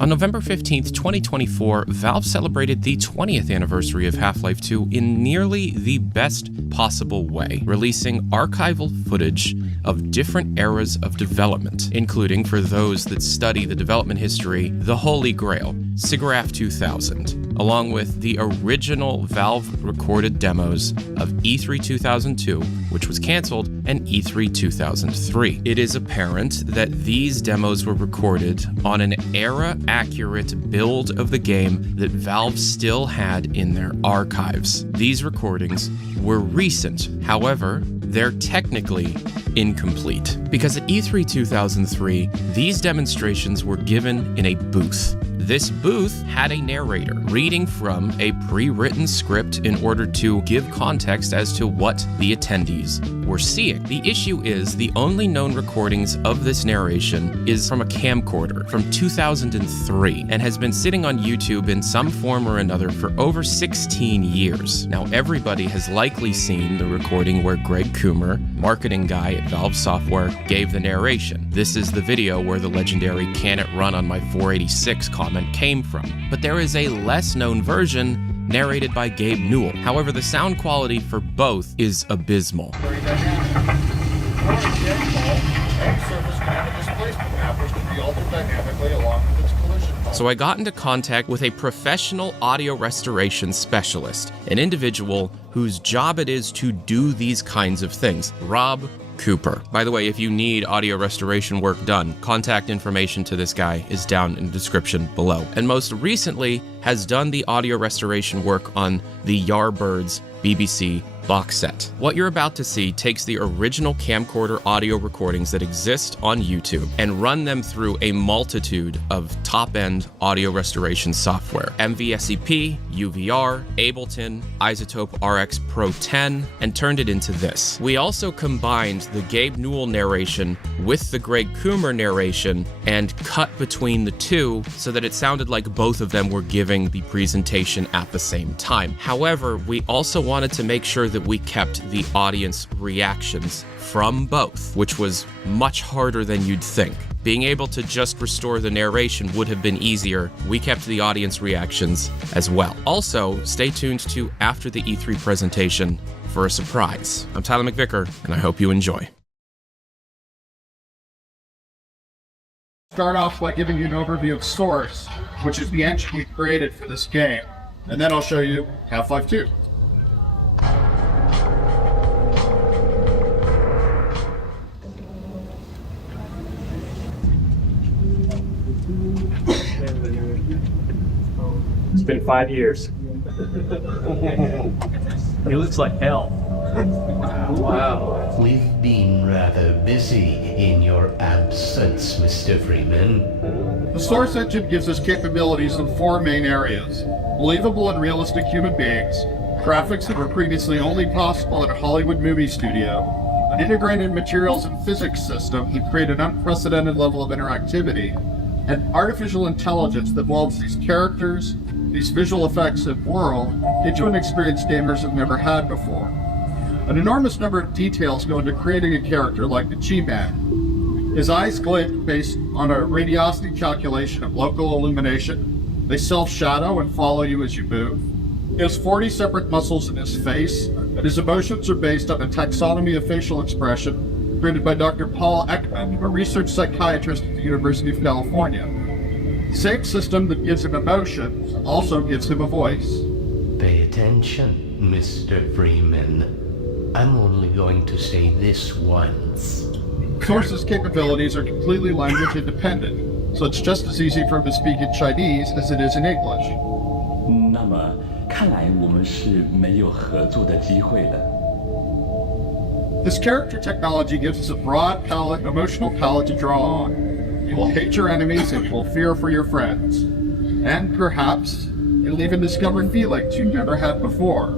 On November 15th, 2024, Valve celebrated the 20th anniversary of Half-Life 2 in nearly the best possible way, releasing archival footage of different eras of development, including, for those that study the development history, the Holy Grail, SIGGRAPH 2000, along with the original Valve recorded demos of E3 2002, which was canceled, and E3 2003. It is apparent that these demos were recorded on an era-accurate build of the game that Valve still had in their archives. These recordings were recent, however, they're technically incomplete. Because at E3 2003, these demonstrations were given in a booth. This booth had a narrator reading from a pre-written script in order to give context as to what the attendees were seeing. The issue is the only known recordings of this narration is from a camcorder from 2003 and has been sitting on YouTube in some form or another for over 16 years. Now, everybody has likely seen the recording where Greg Coomer, marketing guy at Valve Software, gave the narration. This is the video where the legendary "Can it run on my 486" comment came from. But there is a less known version narrated by Gabe Newell. However, the sound quality for both is abysmal. So I got into contact with a professional audio restoration specialist, an individual whose job it is to do these kinds of things, Rob Cooper. By the way, if you need audio restoration work done, contact information to this guy is down in the description below. And most recently has done the audio restoration work on the Yardbirds BBC box set. What you're about to see takes the original camcorder audio recordings that exist on YouTube and run them through a multitude of top-end audio restoration software. MVSEP, UVR, Ableton, Isotope RX Pro 10, and turned it into this. We also combined the Gabe Newell narration with the Greg Coomer narration and cut between the two so that it sounded like both of them were giving the presentation at the same time. However, we also wanted to make sure that we kept the audience reactions from both, which was much harder than you'd think. Being able to just restore the narration would have been easier. We kept the audience reactions as well. Also, stay tuned to after the E3 presentation for a surprise. I'm Tyler McVicker, and I hope you enjoy. Start off by giving you an overview of Source, which is the engine we created for this game, and then I'll show you Half-Life 2. It's been 5 years. It looks like hell. Wow. We've been rather busy in your absence, Mr. Freeman. The Source engine gives us capabilities in 4 main areas: believable and realistic human beings, graphics that were previously only possible in a Hollywood movie studio, an integrated materials and physics system that create an unprecedented level of interactivity, and artificial intelligence that molds these characters, these visual effects and world into an experience gamers have never had before. An enormous number of details go into creating a character like the G-Man. His eyes glint based on a radiosity calculation of local illumination. They self-shadow and follow you as you move. He has 40 separate muscles in his face, and his emotions are based on a taxonomy of facial expression created by Dr. Paul Ekman, a research psychiatrist at the University of California. The same system that gives him emotions also gives him a voice. Pay attention, Mr. Freeman. I'm only going to say this once. Source's capabilities are completely language independent, so it's just as easy for him to speak in Chinese as it is in English. 那么，看来我们是没有合作的机会了。 This character technology gives us a broad palette, emotional palette to draw on. You will hate your enemies and you will fear for your friends. And perhaps, you'll even discover feelings you never had before.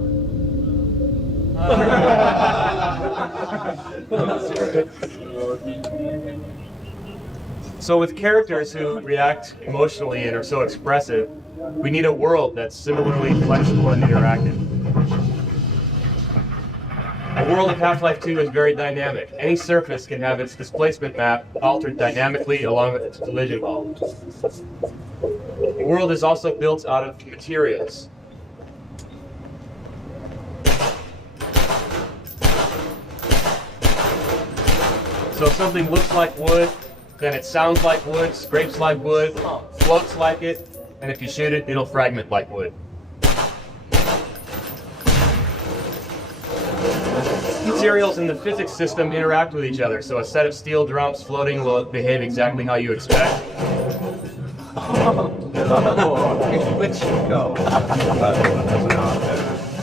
So with characters who react emotionally and are so expressive, we need a world that's similarly flexible and interactive. world of Half-Life 2 is very dynamic. Any surface can have its displacement map altered dynamically along with its collision ball. The world is also built out of materials. So if something looks like wood, then it sounds like wood, scrapes like wood, floats like it, and if you shoot it, it'll fragment like wood. Materials in the physics system interact with each other, so a set of steel drums floating will behave exactly how you expect.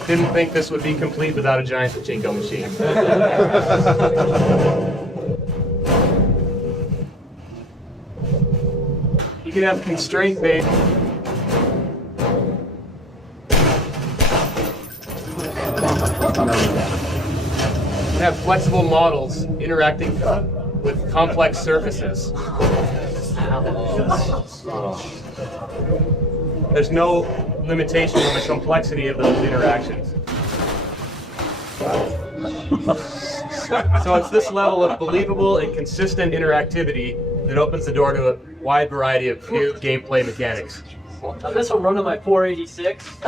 Didn't think this would be complete without a giant pachinko machine. You can have constraint-based have flexible models interacting with complex surfaces. There's no limitation on the complexity of those interactions. So it's this level of believable and consistent interactivity that opens the door to a wide variety of new gameplay mechanics. This will run on my 486.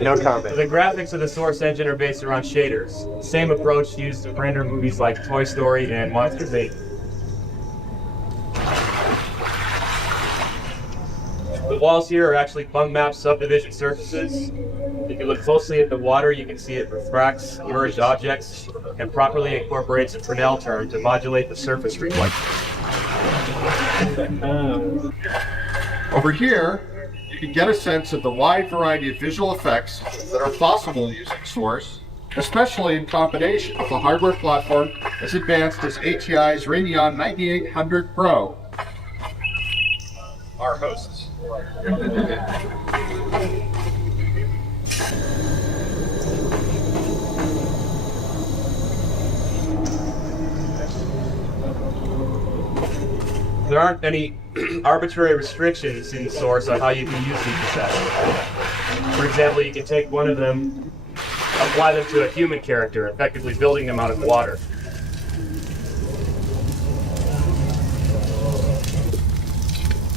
No comment. The graphics of the Source engine are based around shaders. Same approach used to render movies like Toy Story and Monsters, Inc. The walls here are actually bump map subdivision surfaces. If you look closely at the water, you can see it refracts merged objects and properly incorporates a Fresnel term to modulate the surface reflection. Over here, you can get a sense of the wide variety of visual effects that are possible using Source, especially in combination with a hardware platform as advanced as ATI's Radeon 9800 Pro. Our hosts. There aren't any arbitrary restrictions in Source on how you can use these effects. For example, you can take one of them, apply them to a human character, effectively building them out of water.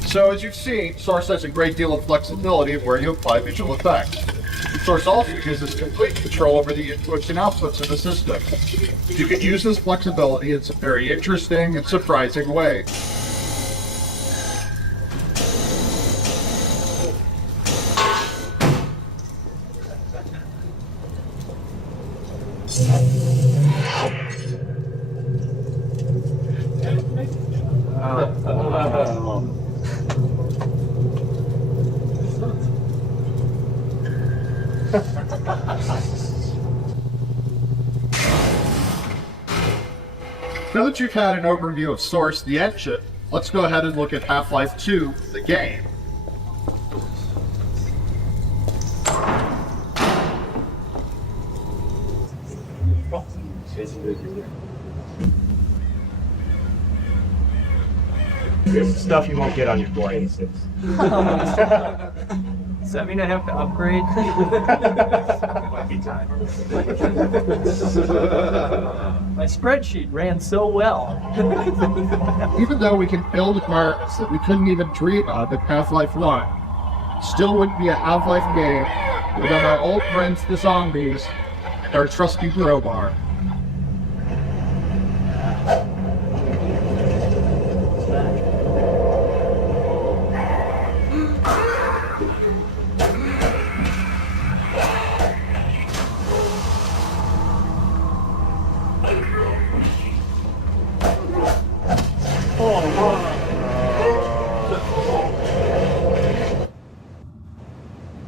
So as you've seen, Source has a great deal of flexibility of where you apply visual effects. Source also gives us complete control over the inputs and outputs of the system. You can use this flexibility in some very interesting and surprising ways. Now that you've had an overview of Source, the engine, let's go ahead and look at Half-Life 2, the game. Here's the stuff you won't get on your 486. Does that mean I have to upgrade? Might be time. My spreadsheet ran so well. Even though we can build environments that we couldn't even dream of in Half-Life 1, it still wouldn't be a Half-Life game without our old friends the zombies and our trusty crowbar.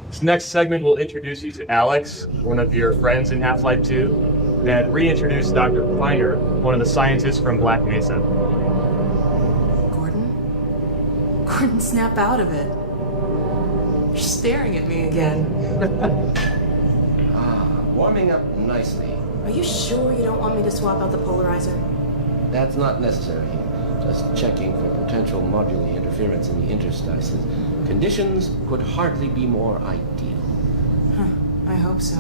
This next segment will introduce you to Alex, one of your friends in Half-Life 2, and reintroduce Dr. Piner, one of the scientists from Black Mesa. Gordon? Gordon, snap out of it. You're staring at me again. Warming up nicely. Are you sure you don't want me to swap out the polarizer? That's not necessary here. Just checking for potential modular interference in the interstices. Conditions could hardly be more ideal. Huh, I hope so.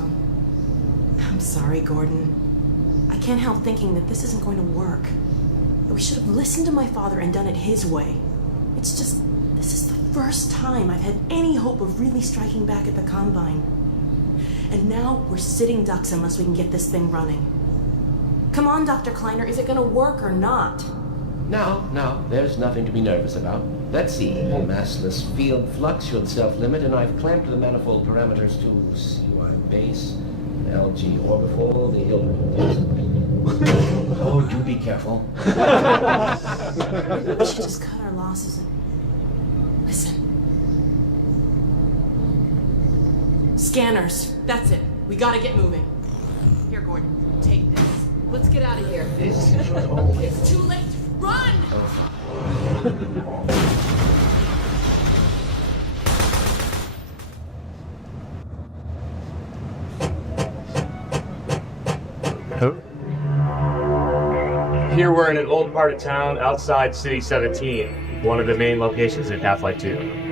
I'm sorry, Gordon. I can't help thinking that this isn't going to work. We should have listened to my father and done it his way. It's just, this is the first time I've had any hope of really striking back at the Combine. And now we're sitting ducks unless we can get this thing running. Come on, Dr. Kleiner, is it gonna work or not? No, there's nothing to be nervous about. Let's see. Massless field flux should self-limit, and I've clamped the manifold parameters to CY base, LG orbifold, the Oh, do be careful. We should just cut our losses and... Listen. Scanners. That's it. We gotta get moving. Here, Gordon. Take this. Let's get out of here. It's too late. Run! Here we're in an old part of town outside City 17, one of the main locations in Half-Life 2.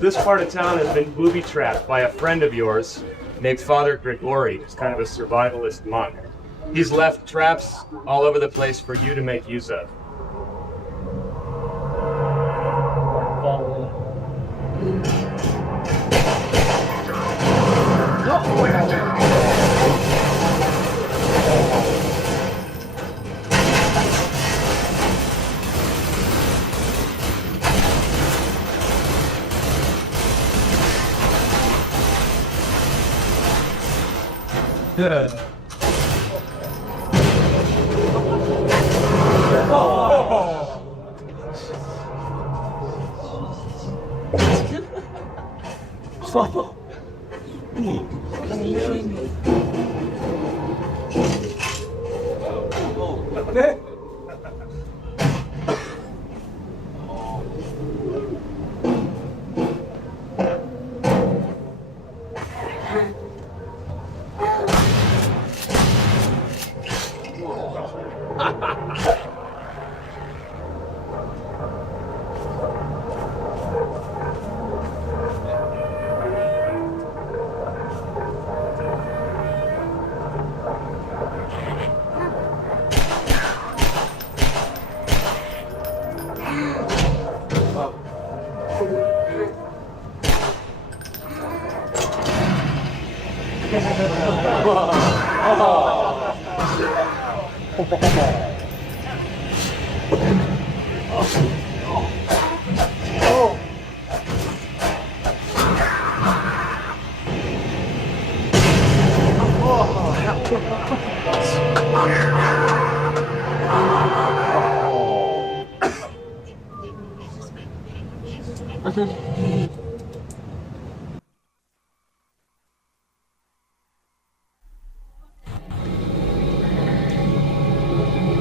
This part of town has been booby-trapped by a friend of yours named Father Grigori, who's kind of a survivalist monk. He's left traps all over the place for you to make use of. Good.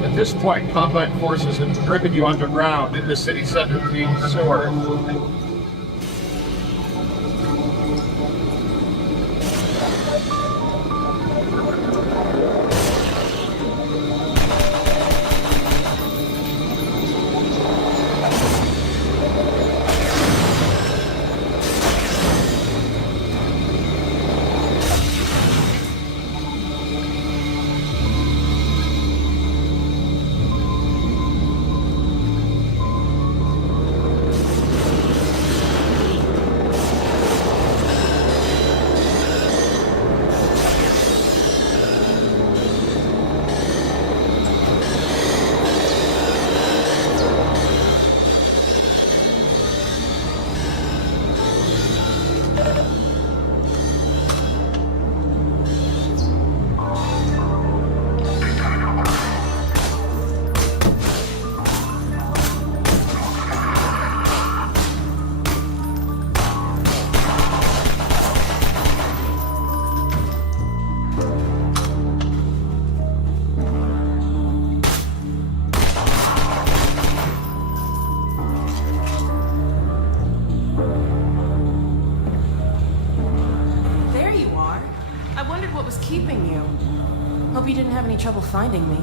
At this point, combat forces have driven you underground in the City 17 sewer. keeping you? Hope you didn't have any trouble finding me.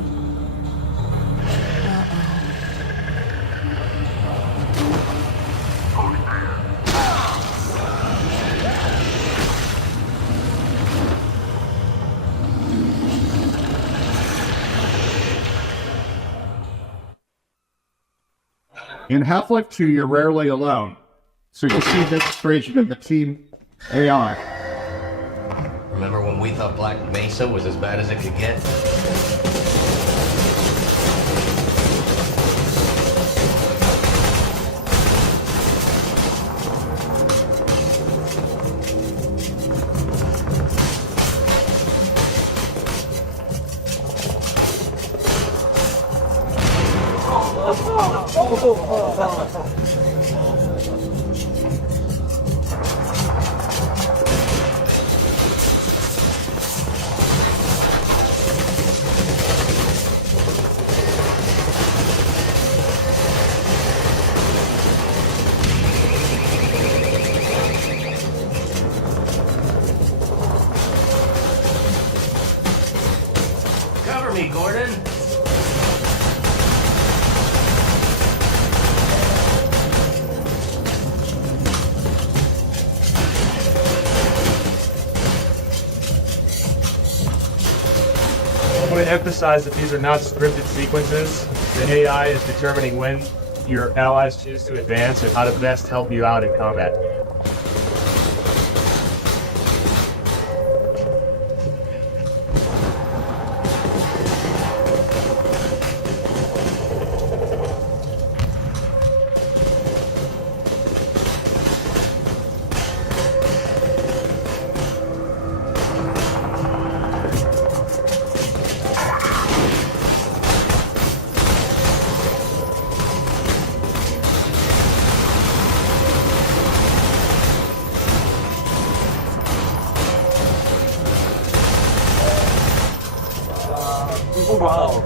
In Half-Life 2, you're rarely alone, so you'll see a demonstration of the team AI. Remember when we thought Black Mesa was as bad as it could get? Cover me, Gordon. I want to emphasize that these are not scripted sequences. The AI is determining when your allies choose to advance and how to best help you out in combat. Wow.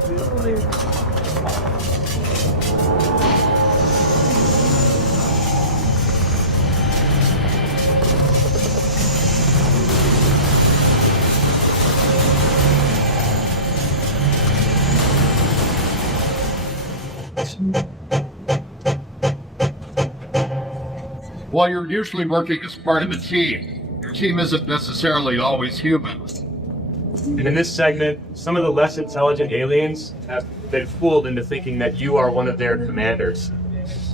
While you're usually working as part of a team, your team isn't necessarily always human. And in this segment, some of the less intelligent aliens have been fooled into thinking that you are one of their commanders.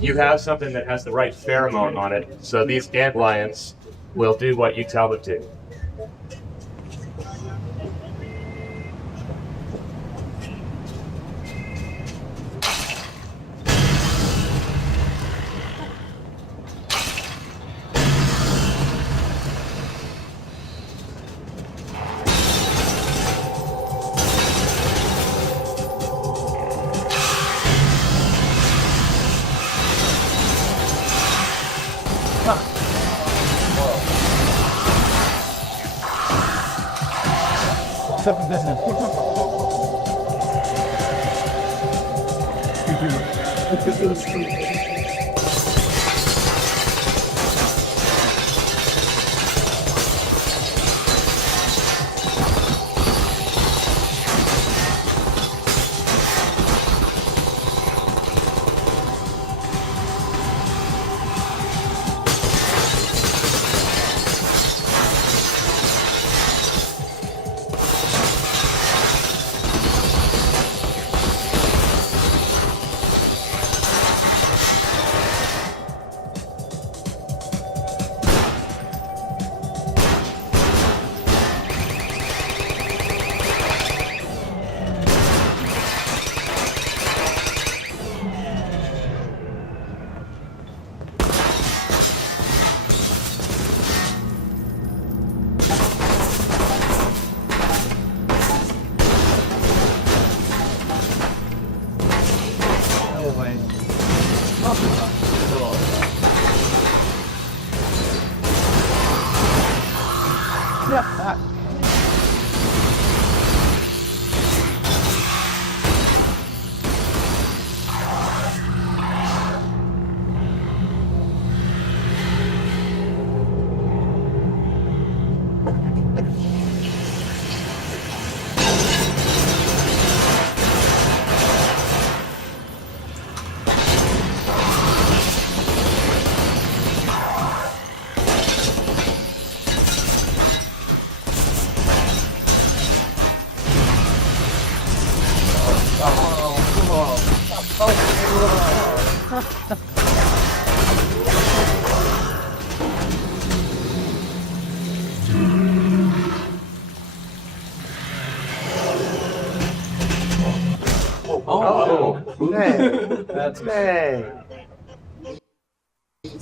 You have something that has the right pheromone on it, so these antlions will do what you tell them to. Except for business.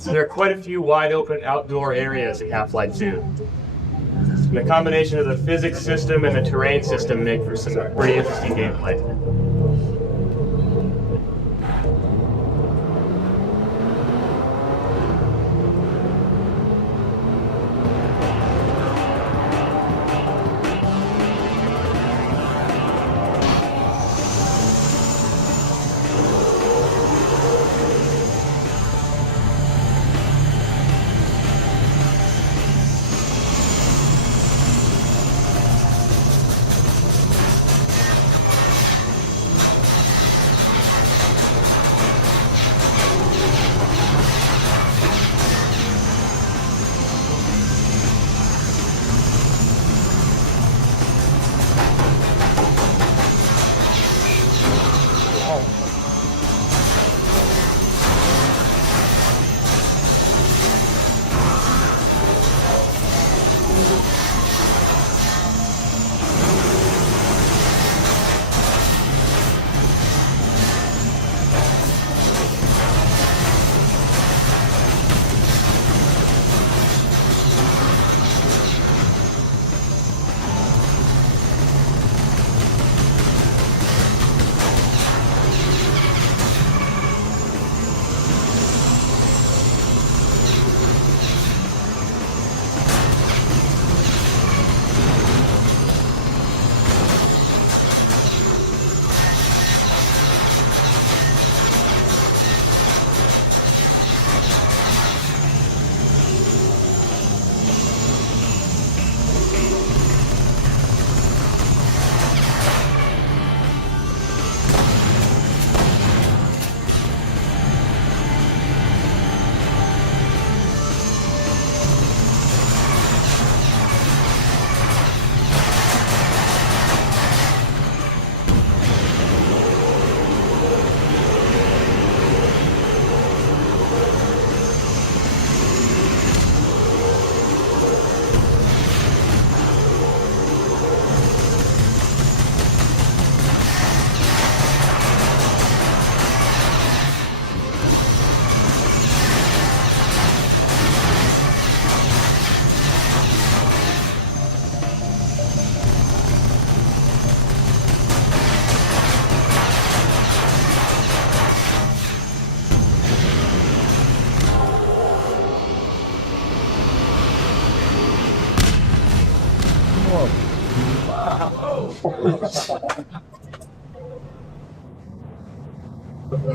There are quite a few wide open outdoor areas in Half-Life 2. And the combination of the physics system and the terrain system make for some pretty interesting gameplay.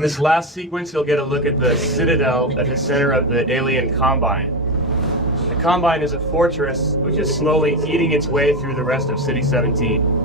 In this last sequence, you'll get a look at the citadel at the center of the alien Combine. The Combine is a fortress which is slowly eating its way through the rest of City 17.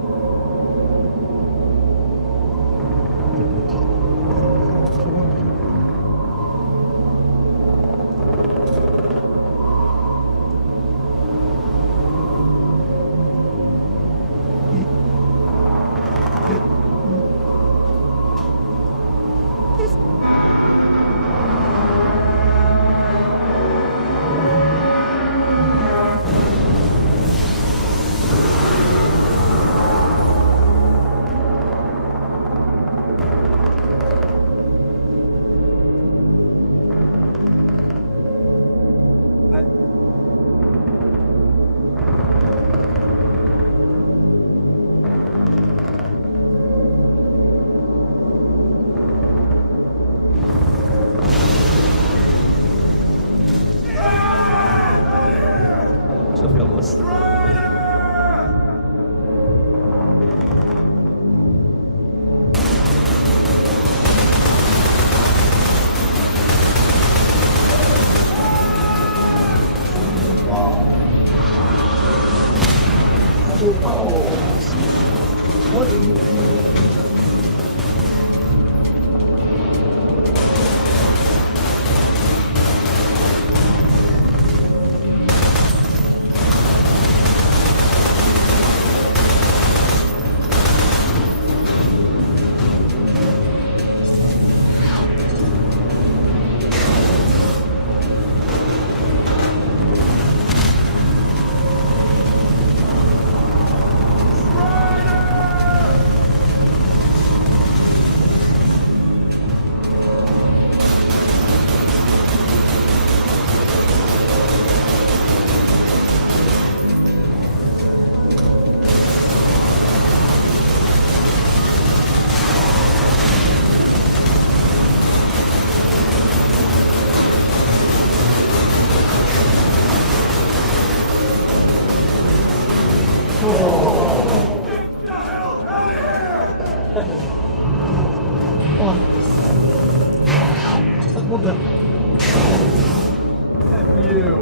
You.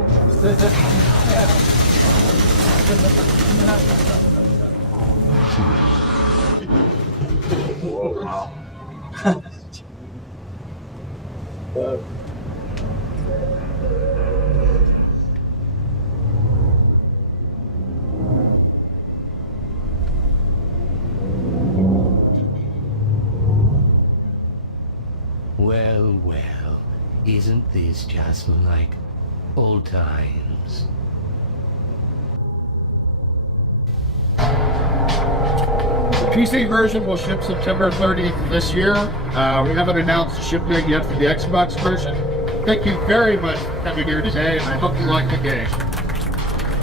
Whoa, wow. Well, well, isn't this just like old times? The PC version will ship September 30th this year. We haven't announced ship date yet for the Xbox version. Thank you very much for coming here today, and I hope you like the game.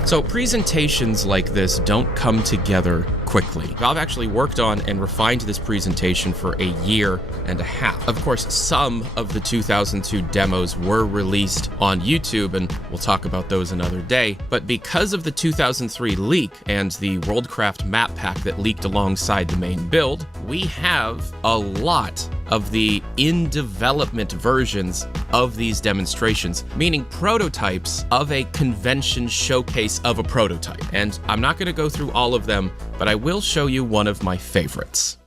So presentations like this don't come together quickly. Valve actually worked on and refined this presentation for a year and a half. Of course, some of the 2002 demos were released on YouTube, and we'll talk about those another day. But because of the 2003 leak and the Worldcraft map pack that leaked alongside the main build, we have a lot of the in-development versions of these demonstrations, meaning prototypes of a convention showcase of a prototype. And I'm not going to go through all of them, but I will show you one of my favorites.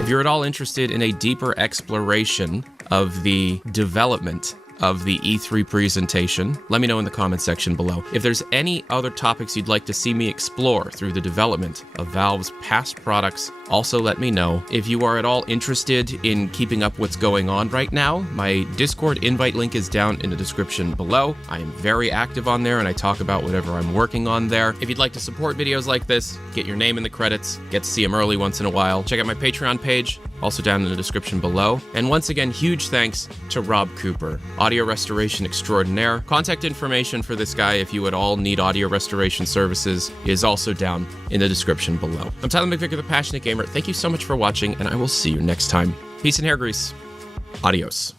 If you're at all interested in a deeper exploration of the development of the E3 presentation, let me know in the comment section below. If there's any other topics you'd like to see me explore through the development of Valve's past products, also let me know. If you are at all interested in keeping up what's going on right now, my Discord invite link is down in the description below. I am very active on there and I talk about whatever I'm working on there. If you'd like to support videos like this, get your name in the credits, get to see them early once in a while, check out my Patreon page, also down in the description below. And once again, huge thanks to Rob Cooper, audio restoration extraordinaire. Contact information for this guy if you at all need audio restoration services is also down in the description below. I'm Tyler McVicker, the Passionate Gamer. Thank you so much for watching, and I will see you next time. Peace and hair grease. Adios.